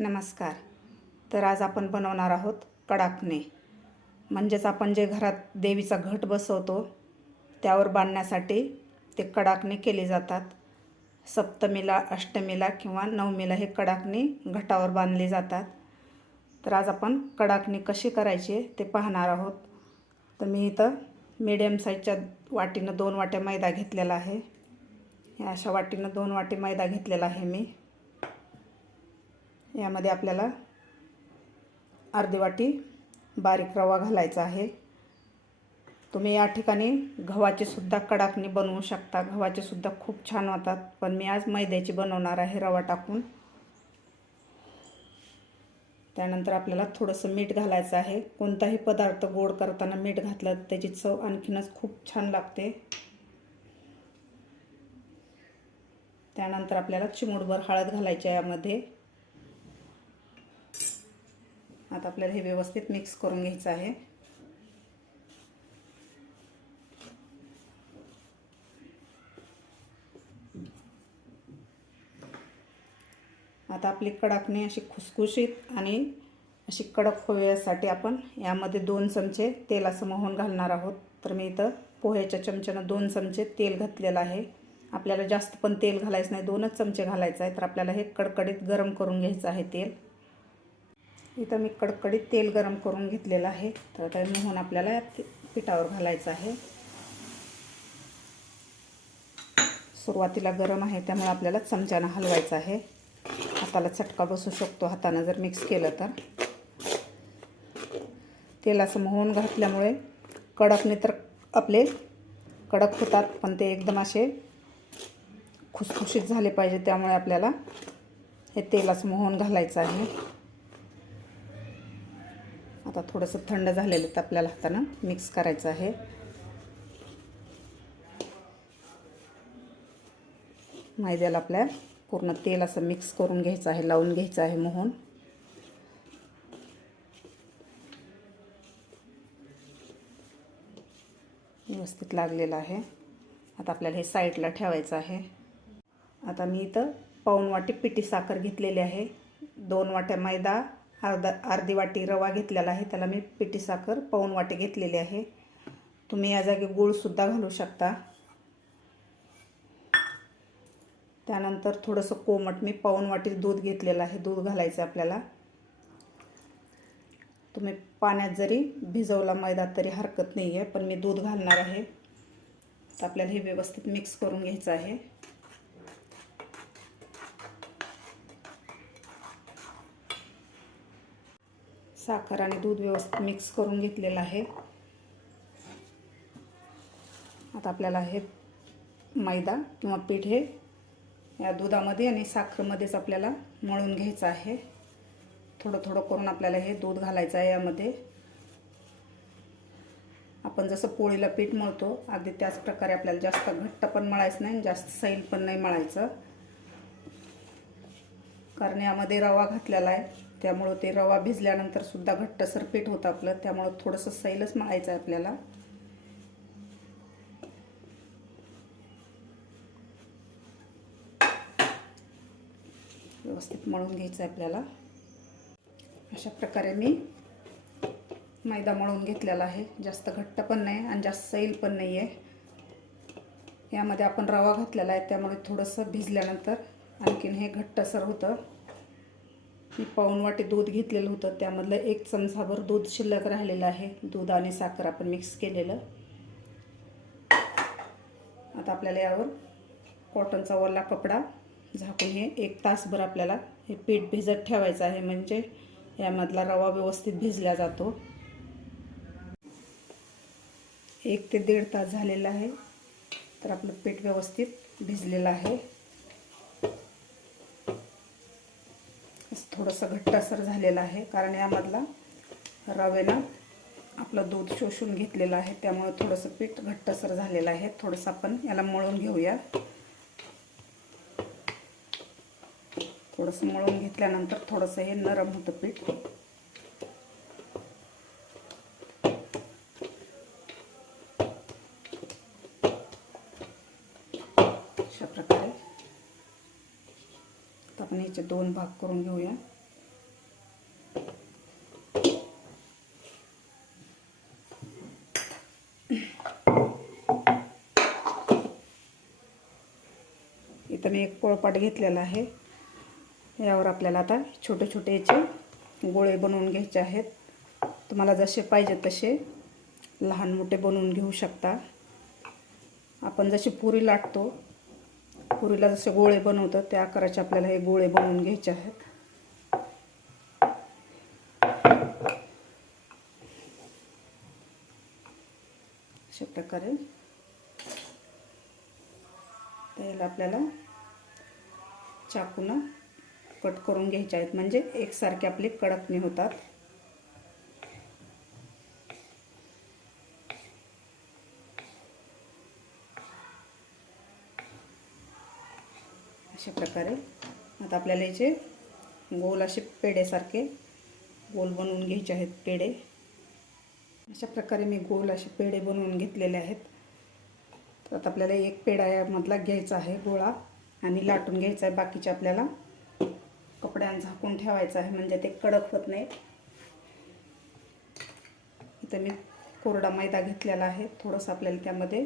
नमस्कार. तर आज आपण बनवणार आहोत कडाकणे म्हणजेच आपण जे घरात देवीचा घट बसवतो त्यावर बांधण्यासाठी ते कडाकणे केले जातात. सप्तमीला अष्टमीला किंवा नवमीला हे कडाकणे घटावर बांधले जातात. तर आज आपण कडाकणे कशी करायची ते पाहणार आहोत. तर मी इथं मीडियम साईजच्या वाटीनं दोन वाट्या मैदा घेतलेला आहे. या अशा वाटीनं दोन वाटी मैदा घेतलेला आहे मी. यामध्ये आपल्याला अर्धी वाटी बारीक रवा घालायचा आहे. तुम्ही या ठिकाणी गव्हाची सुद्धा कडाकणी बनवू शकता. गव्हाचे सुद्धा खूप छान होतात पण मी आज मैद्याची बनवणार आहे रवा टाकून. त्यानंतर आपल्याला थोडंसं मीठ घालायचं आहे. कोणताही पदार्थ गोड करताना मीठ घातलं त्याची चव आणखीनच खूप छान लागते. त्यानंतर आपल्याला चिमूटभर हळद घालायची आहे यामध्ये. आता आपल्याला हे व्यवस्थित मिक्स करून घ्यायचं आहे. आता आपली कडाकणी अशी खुसखुशीत आणि अशी कडक होण्यासाठी आपण यामध्ये दोन चमचे तेलाचं मोहन घालणार आहोत. तर मी इथं पोह्याच्या चमच्यानं दोन चमचे तेल घातलेलं आहे. आपल्याला जास्त पण तेल घालायचं नाही दोनच चमचे घालायचं आहे. तर आपल्याला हे कडकडीत गरम करून घ्यायचं आहे तेल. इथं मी कडकडीत तेल गरम करून घेतलेलं आहे. तर आता मोहन आपल्याला पिठावर घालायचं आहे. सुरुवातीला गरम आहे त्यामुळे आपल्याला चमच्यानं हलवायचं आहे. हाताला चटका बसू शकतो हातानं जर मिक्स केलं तर. तेलाचं मोहन घातल्यामुळे कडकने तर आपले कडक होतात पण ते एकदम असे खुसखुशीत झाले पाहिजे त्यामुळे आपल्याला हे तेलाचं मोहन घालायचं आहे. आता थोडंसं थंड झालेलं तर आपल्याला हातानं. मिक्स करायचं आहे. मैद्याला आपल्या पूर्ण तेल असं मिक्स करून घ्यायचं आहे लावून घ्यायचं आहे मोहन. व्यवस्थित लागलेलं आहे. आता आपल्याला हे साईडला ठेवायचं आहे. आता मी इथं पाऊन वाटी पिठी साखर घेतलेली आहे. दोन वाट्या मैदा अर्धा अर्धी वाटी रवा घेतलेला आहे. त्याला मी पिठी साखर पाऊन वाटी घेतलेली आहे. तुम्ही या जागी गूळसुद्धा घालू शकता. त्यानंतर थोडंसं कोमट मी पाऊन वाटी दूध घेतलेलं आहे. दूध घालायचं आपल्याला. तुम्ही पाण्यात जरी भिजवला मैदा तरी हरकत नाही आहे पण मी दूध घालणार आहे. तर आपल्याला हे व्यवस्थित मिक्स करून घ्यायचं आहे. साखर आणि दूध व्यवस्थित मिक्स करून घेतलेलं आहे. आता आपल्याला हे मैदा किंवा पीठ हे या दुधामध्ये आणि साखरमध्येच आपल्याला मळून घ्यायचं आहे. थोडं थोडं करून आपल्याला हे दूध घालायचं आहे यामध्ये. आपण जसं पोळीला पीठ मळतो अगदी त्याच प्रकारे आपल्याला जास्त घट्ट पण मळायचं नाही जास्त सैल पण नाही मळायचं. कारण यामध्ये रवा घातलेला आहे. त्यामुळं ते रवा भिजल्यानंतर सुद्धा घट्टसर पीठ होतं आपलं. त्यामुळं थोडंसं सैलच मळायचं आहे आपल्याला. व्यवस्थित मळून घ्यायचं आहे आपल्याला. अशा प्रकारे मी मैदा मळून घेतलेला आहे. जास्त घट्ट पण नाही आणि जास्त सैल पण नाही आहे. यामध्ये आपण रवा घातलेला आहे. त्यामुळे थोडंसं भिजल्यानंतर आणखीन हे घट्टसर होतं. मी पाऊन वाटे दूध घेतलेलं होतं. त्यामधलं एक चमचाभर दूध शिल्लक राहिलेलं आहे. दूध आणि साखर आपण मिक्स केलेलं. आता आपल्याला यावर कॉटनचा ओला कपडा झाकून हे एक तासभर आपल्याला हे पीठ भिजत ठेवायचं आहे. म्हणजे यामधला रवा व्यवस्थित भिजला जातो. एक ते दीड तास झालेला आहे. तर आपलं पीठ व्यवस्थित भिजलेलं आहे. थोडंसं घट्टसर झालेलं आहे. कारण यामधला रवेनं आपलं दूध शोषून घेतलेलं आहे. त्यामुळे थोडंसं पीठ घट्टसर झालेलं आहे. थोडंसं आपण याला मळून घेऊया. थोडंसं मळून घेतल्यानंतर थोडंसं हे नरम होतं पीठ. दोन भाग करून घेऊया. इथं मी एक पोळपाट घेतलेला आहे. यावर आपल्याला आता छोटे छोटे याचे गोळे बनवून घ्यायचे आहेत. तुम्हाला जसे पाहिजे तसे लहान मोठे बनवून घेऊ शकता. आपण जशी पुरी लाटतो पुरीला जसे गोळे बनवतात त्या आकाराचे आपल्याला हे गोळे बनवून घ्यायचे आहेत. अशा प्रकारे त्याला आपल्याला चाकूनं कट करून घ्यायचे आहेत. म्हणजे एकसारखे आपले कडकणे होतात. अशा प्रकारे. आता आपल्याला याचे गोल असे पेढेसारखे गोल बनवून घ्यायचे आहेत पेढे. अशा प्रकारे मी गोल असे पेढे बनवून घेतलेले आहेत. तर आता आपल्याला एक पेढा यामधला घ्यायचा आहे गोळा आणि लाटून घ्यायचा आहे. बाकीचे आपल्याला कपड्यांचा झाकून ठेवायचं आहे म्हणजे ते कडक होत नाही. इथं मी कोरडा मैदा घेतलेला आहे. थोडंसं आपल्याला त्यामध्ये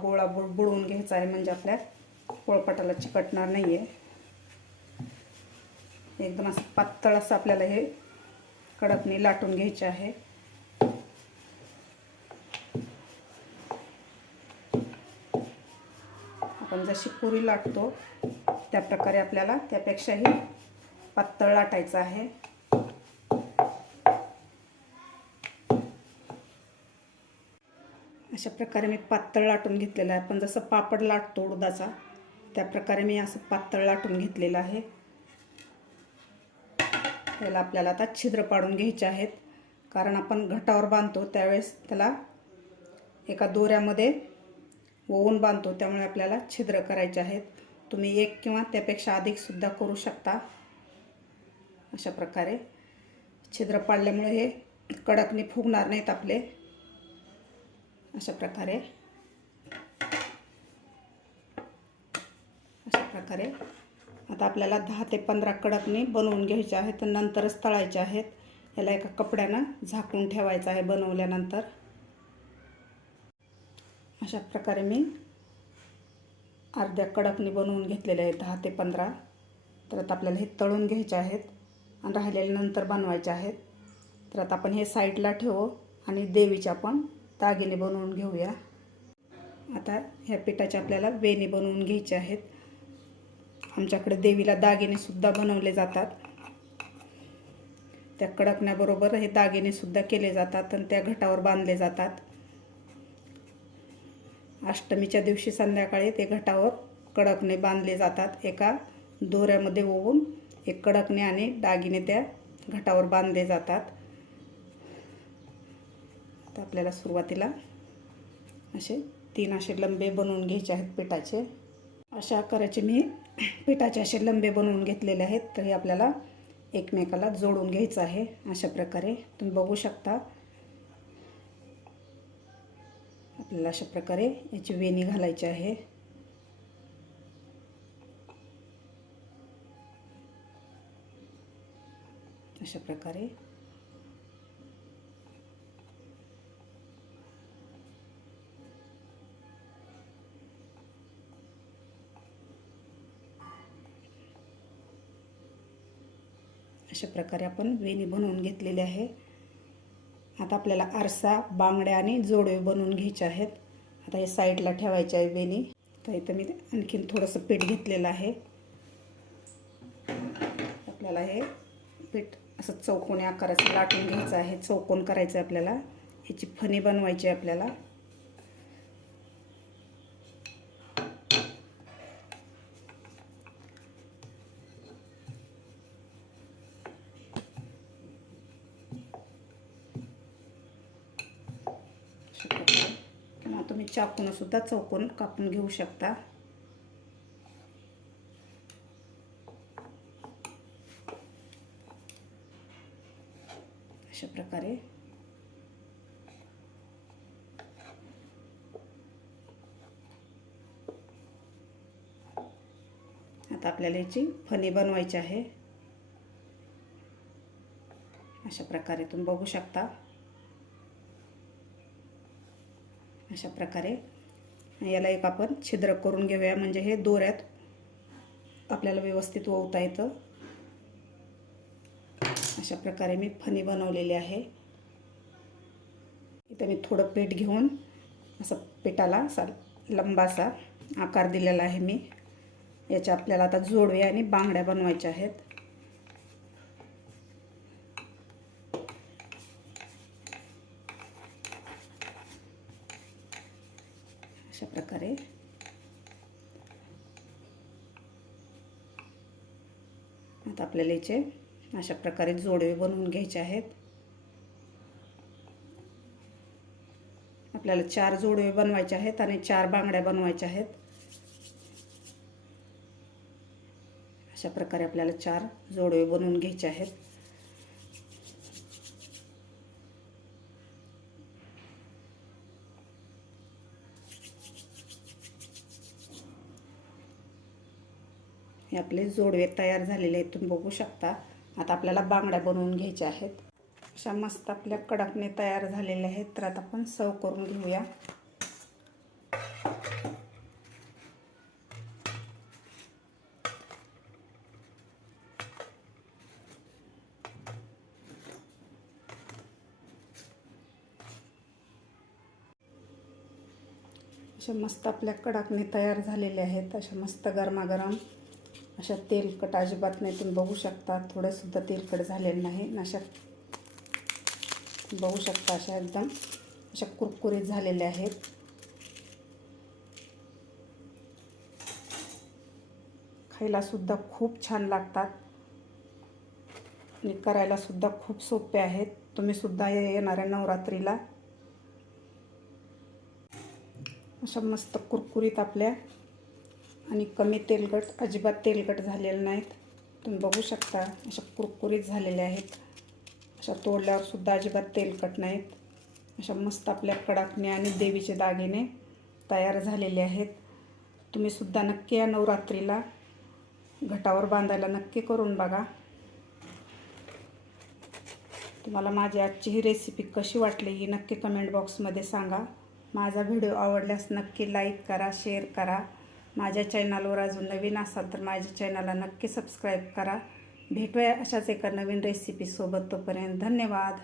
गोळा बुड बुडवून घ्यायचा आहे म्हणजे आपल्या पोळपाटाला चिकटणार नाही आहे एकदम असं पातळ असं आपल्याला हे कडकने लाटून घ्यायचे आहे. आपण जशी पुरी लाटतो त्या प्रकारे आपल्याला त्यापेक्षाही पातळ लाटायचं आहे. अशा प्रकारे मी पातळ लाटून घेतलेलं आहे. पण जसं पापड लाटतो उडदाचा त्या प्रकारे मी असं पातळ लाटून घेतलेलं आहे. त्याला आपल्याला आता छिद्र पाडून घ्यायचे आहेत. कारण आपण घटावर बांधतो त्यावेळेस त्याला एका दोऱ्यामध्ये ओवून बांधतो त्यामुळे आपल्याला छिद्र करायचे आहेत. तुम्ही एक किंवा त्यापेक्षा अधिकसुद्धा करू शकता. अशा प्रकारे छिद्र पाडल्यामुळे हे कडकने फुगणार नाहीत आपले. अशा प्रकारे. अशा प्रकारे. आता आपल्याला दहा ते पंधरा कडकने बनवून घ्यायचे आहेत. नंतरच तळायचे आहेत. याला एका कपड्यानं झाकून ठेवायचं आहे बनवल्यानंतर. अशा प्रकारे मी अर्ध्या कडकनी बनवून घेतलेले आहेत दहा ते पंधरा. तर आता आपल्याला हे तळून घ्यायचे आहेत आणि राहिलेले नंतर बनवायचे आहेत. तर आता आपण हे साईडला ठेवू आणि देवीच्या आपण दागिने बनवून घेऊया. आता ह्या पिठाचे आपल्याला वेणी बनवून घ्यायचे आहेत. आमच्याकडे देवीला दागिनेसुद्धा बनवले जातात. त्या कडकण्याबरोबर हे दागिनेसुद्धा केले जातात आणि त्या घटावर बांधले जातात. अष्टमीच्या दिवशी संध्याकाळी ते घटावर कडकणे बांधले जातात. एका दोऱ्यामध्ये ओवून एक कडकणे आणि दागिने त्या घटावर बांधले जातात. तर आपल्याला सुरुवातीला. असे तीन असे लंबे बनवून घ्यायचे आहेत पिठाचे. अशा आकाराचे मी पिठाचे असे लंबे बनवून घेतलेले आहेत. तर हे आपल्याला एकमेकाला जोडून घ्यायचं आहे अशा प्रकारे. तुम्ही बघू शकता. आपल्याला अशा प्रकारे याची वेणी घालायची आहे. अशा प्रकारे अशा प्रकारे आपण वेणी बनवून घेतलेली आहे. आता आपल्याला आरसा बांगड्या आणि जोडवे बनवून घ्यायचे आहेत. आता हे साईडला ठेवायचे आहे वेणी. तर इथं मी आणखीन थोडंसं पीठ घेतलेलं आहे. आपल्याला हे पीठ असं चौकोनी आकाराचं लाटून घ्यायचं आहे. चौकोन करायचं आहे आपल्याला. याची फणी बनवायची आहे आपल्याला किंवा तुम्ही चाकून सुद्धा चौकोन कापून घेऊ शकता. अशा प्रकारे. आता आपल्याला याची फणी बनवायची आहे. अशा प्रकारे तुम्ही बघू शकता. अशा प्रकारे याला एक आपण छिद्र करून घेऊया. म्हणजे हे दोऱ्यात आपल्याला व्यवस्थित ओवता येतं. अशा प्रकारे मी फणी बनवलेली आहे. इथं मी थोडं पीठ घेऊन असं पिठाला असा लंबासा आकार दिलेला आहे मी. याच्या आपल्याला आता जोडवे आणि बांगड्या बनवायच्या आहेत. आहे. आता आपल्याला याचे अशा प्रकारे जोडवे बनवून घ्यायचे आहेत. आपल्याला चार जोडवे बनवायचे आहेत आणि चार बांगड्या बनवायच्या आहेत. अशा प्रकारे आपल्याला चार जोडवे बनवून घ्यायचे आहेत. हे आपले जोडवे तयार झालेले आहेत. तुम्ही बघू शकता. आता आपल्याला बांगड्या बनवून घ्यायच्या आहेत. अशा मस्त आपल्या कडकने तयार झालेल्या आहेत. तर आता आपण सर्व करून घेऊया. अशा मस्त आपल्या कडाकणे तयार झालेले आहेत. अशा मस्त गरमागरम अशा तेलकट अजिबात नाही तुम्ही बघू शकता. थोडंसुद्धा तेलकट झालेलं नाही. अशा बघू शकता अशा एकदम अशा कुरकुरीत झालेल्या आहेत. खायलासुद्धा खूप छान लागतात. आणि करायलासुद्धा खूप सोपे आहेत. तुम्हीसुद्धा येणाऱ्या नवरात्रीला अशा मस्त कुरकुरीत आपल्या आणि कमी तेलकट अजिबात तेलकट झालेले नाहीत. तुम्ही बघू शकता अशा कुरकुरीत झालेल्या आहेत. अशा तोडल्यावरसुद्धा अजिबात तेलकट नाहीत. अशा मस्त आपल्या कडाकने आणि देवीचे दागिने तयार झालेले आहेत. तुम्हीसुद्धा नक्की या नवरात्रीला घटावर बांधायला नक्की करून बघा. तुम्हाला माझी आजची ही रेसिपी कशी वाटली ही नक्की कमेंट बॉक्समध्ये सांगा. माझा व्हिडिओ आवडल्यास नक्की लाईक करा शेअर करा. माझ्या चॅनलवर अजून नवीन असाल तर माझ्या चॅनलला नक्की सबस्क्राईब करा. भेटूया अशाच एका नवीन रेसिपीसोबत तोपर्यंत धन्यवाद.